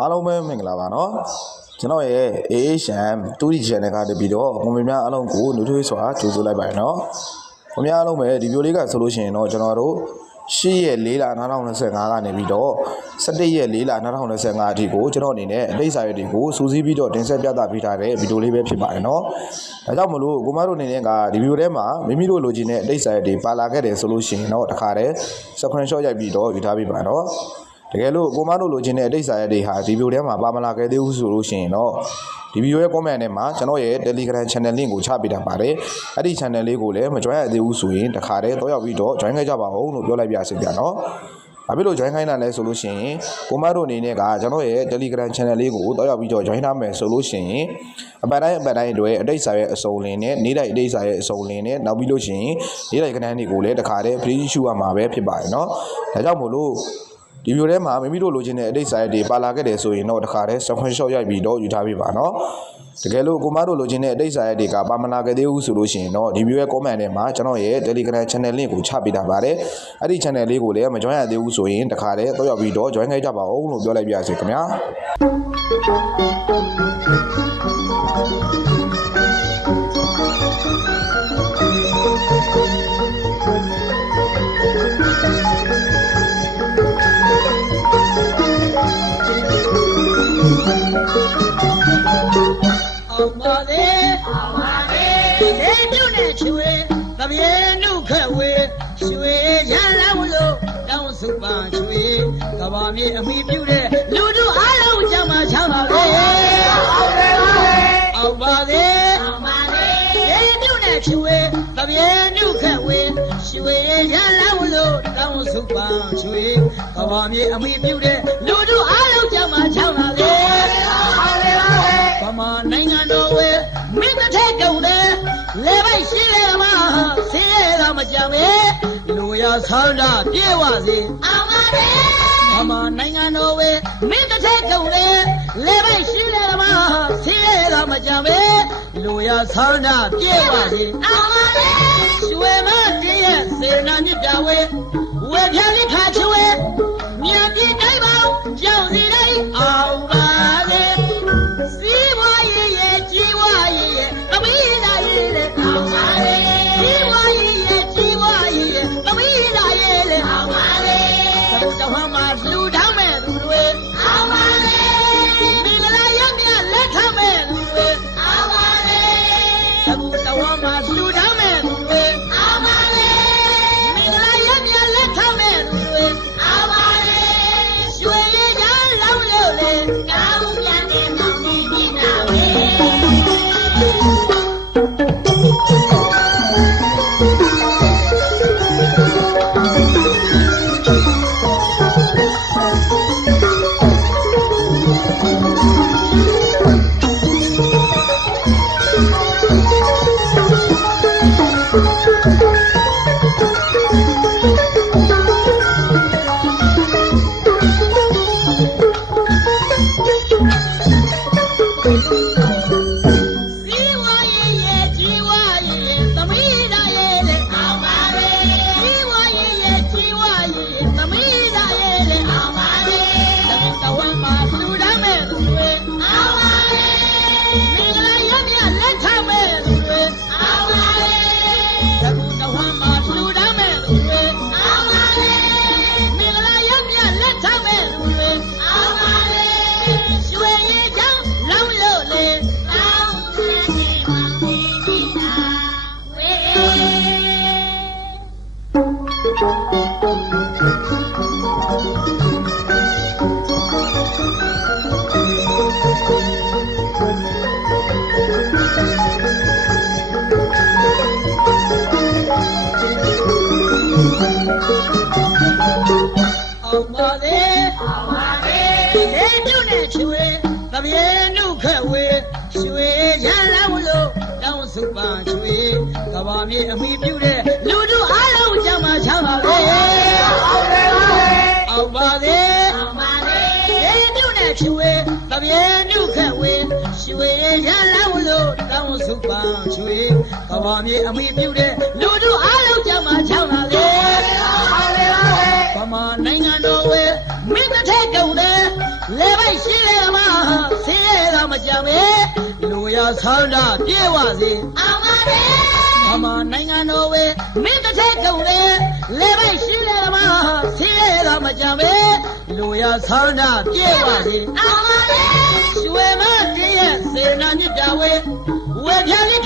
အားလုံးပဲမင်္ဂလာပါနော်ကျွန်တော်ရဲ့ AHM 2D channel ကနေပြီးတော့ကွန်မများအားလုံးကိုနှုတ်ထွေးစွာကြိုဆိုလိုက်ပါတယ်နော်ကွန်မများအားလုံးပဲဒီဗီဒီယိုလေးကဆိုလို့ရှိရင်တော့ကျွန်တော်တို့10ရက်4လ2025ကနေပြီးတော့17ရက်4လ2025အထိကိုကျွန်တော်အနေနဲ့အတိတ်စာရွက်တွေကိုစူးစီးပြီးတော့တင်ဆက်ပြသပေးထားတဲ့ဗီဒီယိုလေးပဲဖြစ်ပါတယ်နော်ဒါကြောင့်မလို့ကိုမတို့အနေနဲ့ကဒီဗီဒီယိုထဲမှာမိမိတို့လိုချင်တဲ့အတိတ်စာရွက်တွေပါလာခဲ့တယ်ဆိုလို့ရှိရင်တော့တခါတည်း screenshot ရိုက်ပြီးတော့ယူထားပေးပါနော် တကယ်လို့ကိုမတို့လိုချင်တဲ့အတိတ်စာရက်တွေဟာဒီဗီဒီယိုထဲမှာပါမလာခဲ့သေးဘူးဆိုလို့ရှိရင်တော့ဒီဗီဒီယိုရဲ့ comment ထဲမှာကျွန်တော်ရဲ့ Telegram channel link ကိုချပေးထားပါတယ်အဲ့ဒီ channel လေးကိုလည်းမ join ရသေးဘူးဆိုရင်တခါတည်းတော့ရောက်ပြီးတော့ join ခဲ့ကြပါဦးလို့ပြောလိုက်ပြစေပြနော်ဘာဖြစ်လို့ join ခိုင်းတာလဲဆိုလို့ရှိရင်ကိုမတို့အနေနဲ့ကကျွန်တော်ရဲ့ Telegram channel လေးကိုတော့ရောက်ပြီးတော့ join ထားမယ်ဆိုလို့ရှိရင်အပတ်တိုင်းအပတ်တိုင်းတွေအတိတ်စာရဲ့အစုံလင်းနဲ့နေ့တိုင်းအတိတ်စာရဲ့အစုံလင်းနဲ့နောက်ပြီးလို့ရှိရင်နေ့တိုင်းကဏ္ဍတွေကိုလည်းတခါတည်း free issue ရမှာပဲဖြစ်ပါတယ်နော်ဒါကြောင့်မို့လို့ ဒီဗီဒီယိုထဲမှာမိမိတို့လိုချင်တဲ့အတိတ်စာရက်တွေပါလာခဲ့တယ်ဆိုရင်တော့တခါတည်း screenshot ရိုက်ပြီးတော့ယူထားပေးပါနော်တကယ်လို့ကိုမတို့လိုချင်တဲ့အတိတ်စာရက်တွေကပါမလာခဲ့သေးဘူးဆိုလို့ရှိရင်တော့ဒီဗီဒီယိုရဲ့ comment ထဲမှာကျွန်တော်ရဲ့ Telegram channel link ကိုချပေးထားပါတယ်အဲ့ဒီ channel လေးကိုလည်းမ join ရသေးဘူးဆိုရင်တခါတည်းတော့ရောက်ပြီးတော့ join ခဲ့ကြပါဦးလို့ပြောလိုက်ပြရစီခင်ဗျာ လေအောင်ပါလေဒေတုနဲ့ချွေသပြေနုခက်ဝေရွှေရလာဝလို့တောင်းစုပန်ချွေကဘာမြေအမိပြုတဲ့လူတို့အားလုံးကြမှာချမ်းပါလေအောင်ပါလေအောင်ပါလေဒေတုနဲ့ချွေသပြေနုခက်ဝေရွှေရလာဝလို့တောင်းစုပန်ချွေကဘာမြေအမိပြုတဲ့လူတို့အားလုံးကြမှာချမ်းပါလေအောင်လေပါဗမာနိုင်ငံတော်ဝဲမင်းတစ်ထ က်ကုန်တယ်လေပိုက်ရှိလေမှာဆင်းရဲတာမကြမဲလူရဆောင်းတာပြေဝစေအောင်ပါလေဗမာနိုင်ငံတော်ဝဲမင်းတစ်ထက်ကုန်တယ်လေပိုက်ရှိလေမှာဆင်းရဲတာမကြမဲလူရဆောင်းတာပြေဝစေအောင်ပါလေရွှေမတည်းရဲ့စေနာမြစ်တာဝဲဝဲပြလိခါချွေ စီ အောင်ပါလေအောင်ပါလေဒေတုနဲ့ချွေသပြေနုခက်ဝေရွှေရလာဝလို့တောင်းစုပန်ချွေကဘာမြေအမိပြုတဲ့လူတို့အားလုံးကြမှာချမ်းပါလေအောင်လေအောင်ပါလေအောင်ပါလေဒေတုနဲ့ချွေသပြေနုခက်ဝေရွှေရလာဝလို့တောင်းစုပန်ချွေကဘာမြေအမိပြုတဲ့လူတို့အားလုံးကြမှာချမ်းပါလေအောင်လေဗ မာနိုင်ငံတော်ဝဲမင်းတစ်ထက်ကုန်တယ်လေပိုက်ရှိလေမဆင်းရဲတာမကြံပဲလူရဆောင်းတာပြေဝစေအောင်ပါလေမမနိုင်ငံတော်ဝေမင်းတစ်ထက်ကုန်လေလေပိုက်ရှိလေမဆင်းရဲတာမကြံပဲလူရဆောင်းတာပြေဝစေအောင်ပါလေရွှေမတည်းရဲ့စေနာမြစ်တာဝေဝေဖြာလေး